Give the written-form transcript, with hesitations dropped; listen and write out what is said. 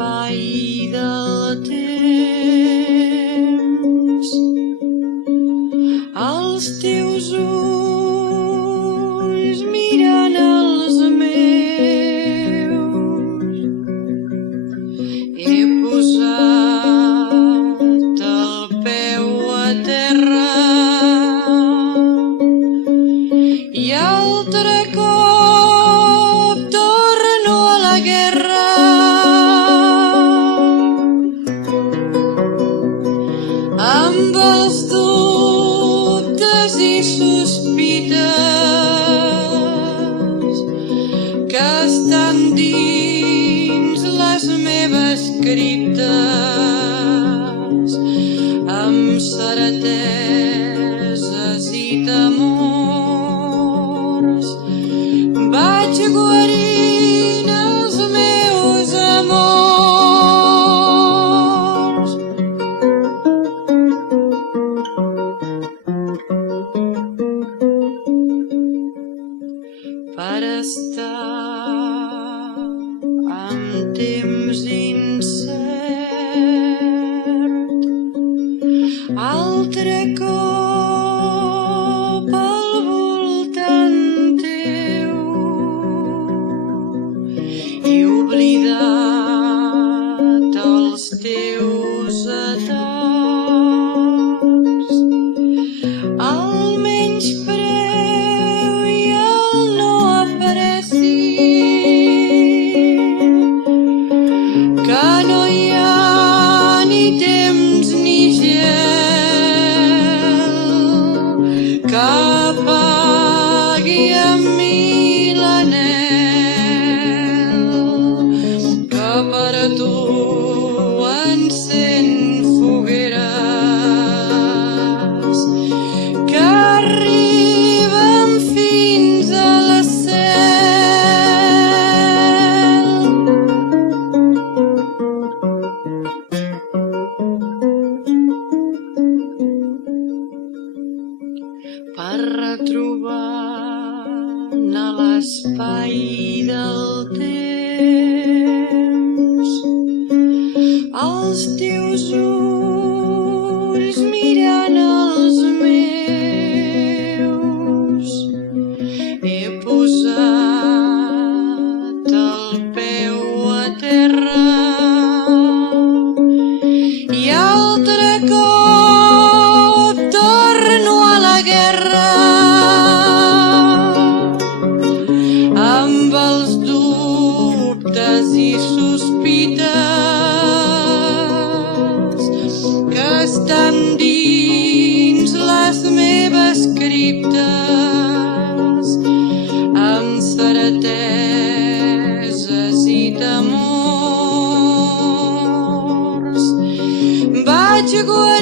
l'espai del temps. Els teus ulls miren els meus. He posat el peu a terra i altre cop torno a la guerra. Amb els dubtes i sospites que estan dins les meves criptes, amb certeses i temors, vaig guarint els meus amors. Per estar en temps incert, altre cop al voltant teu he oblidat els teus atacs, el menyspreu i el no apreci, que no hi ha ni temps ni gel que apagui amb mi l'anhel que per tu encén fogueres que arriben fins a la cel. Per retrobar-ne l'espai del temps, els teus ulls miren els meus. He posat el peu a terra i altre cop torno a la guerra. Amb els dubtes i sospites que estan dins les meves criptes, amb certeses i temors, vaig guardar